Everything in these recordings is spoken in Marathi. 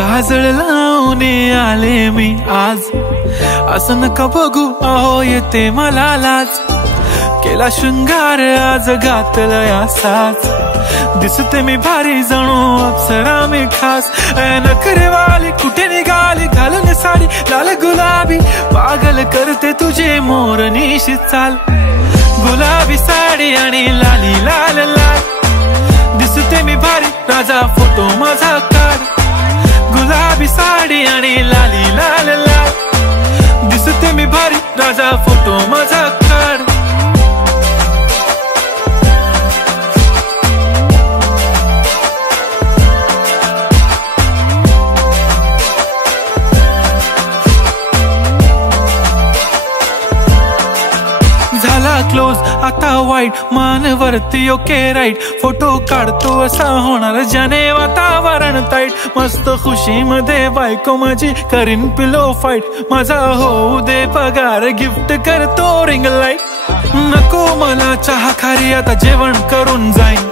काजळ लावून आले मी आज, असं नका बघू अहो येते मला लाज. केला शृंगार आज घातलाय असाच, दिसते मी भारी जणू अप्सरा मी खास. नखरेवाली कुठे निघाली घालून साडी लाल गुलाबी, पागल करते तुझे मोरनीशी चाल. गुलाबी साडी आणि लाली लाल लाल, दिसते मी भारी राजा फोटो माझा काढ. गुलाबी साडी आणि लाली लाल लाल, दिसते मी भारी राजा फोटो माझा काढ. झाला क्लोज आता वाईट, मानवरती ओके राईट. फोटो काढतो असा होणार ज्याने वातावरण ताईट. मस्त खुशी मध्ये बायको माझी करीन पिलो फाईट. माझा होऊ दे पगार गिफ्ट करतो रिंग लाईट. नको मला चहा खारी आता जेवण करून जाईन.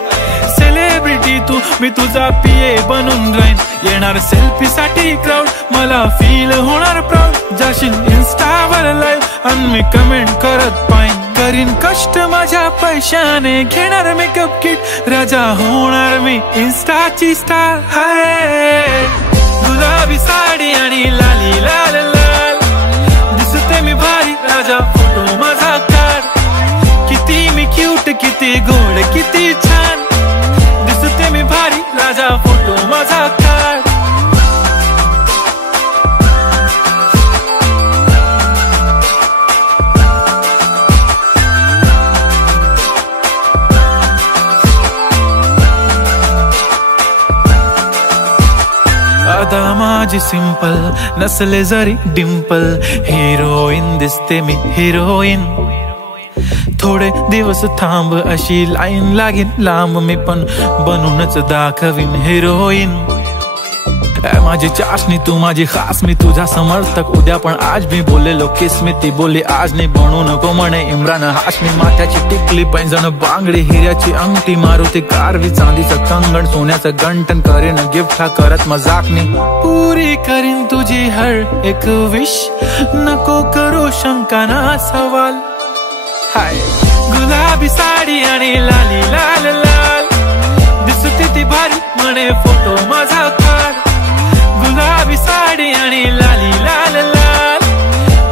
सेलिब्रिटी तू मी तुझा पिये बनून राहीन. येणार सेल्फी साठी क्राऊड मला फील होणार प्राऊड. जाशील इन्स्टावर लाईव्ह आणि मी कमेंट करत पाईन. करीन कष्ट माझ्या पैशाने घेणार मेकअप किट. राजा होणार मी इन्स्टाची स्टार. हाय गुलाबी साडी आणि लाली लाल लाल, दिसते मी भारी राजा फोटो माझा काढ. किती मी क्यूट किती गोड किती छान, दिसते मी भारी राजा फोटो माझा काढ. अदा माझी सिंपल नसले जरी डिंपल, हिरोईन दिसते मी हिरोईन. थोडे दिवस थांब अशी लाईन लागेल लांब, मी पण बनूनच दाखवीन हिरोईन. माझी चाशनी तू माझी खास, मी तुझा समर्थक उद्या पण आज. मी बोलेलो किस मी ती बोली आज नाही. बनू नको म्हणे इम्रान हाशमी. माथ्याची टिकली पैंजण बांगडी, हिऱ्याची अंगठी, मारुती कारवी, चांदीचं कंगण, सोन्याचं गंटन. करीन गिफ्ट हा करत मजाकनी. पुरी करीन तुझी हर एक विश, नको करू शंका ना सवाल. हाय गुलाबी साडी आणि लाली लाल लाल, दिसते ती भारी म्हणे फोटो माझा काढ. गुलाबी साडी आणि लाली लाल लाल,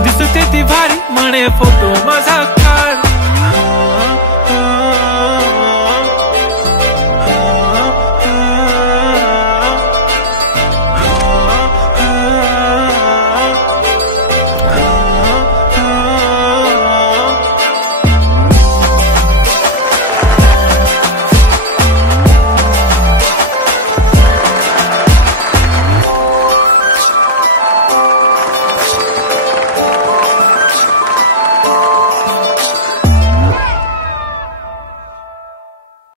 दिसते ती भारी म्हणे फोटो माझा काढ.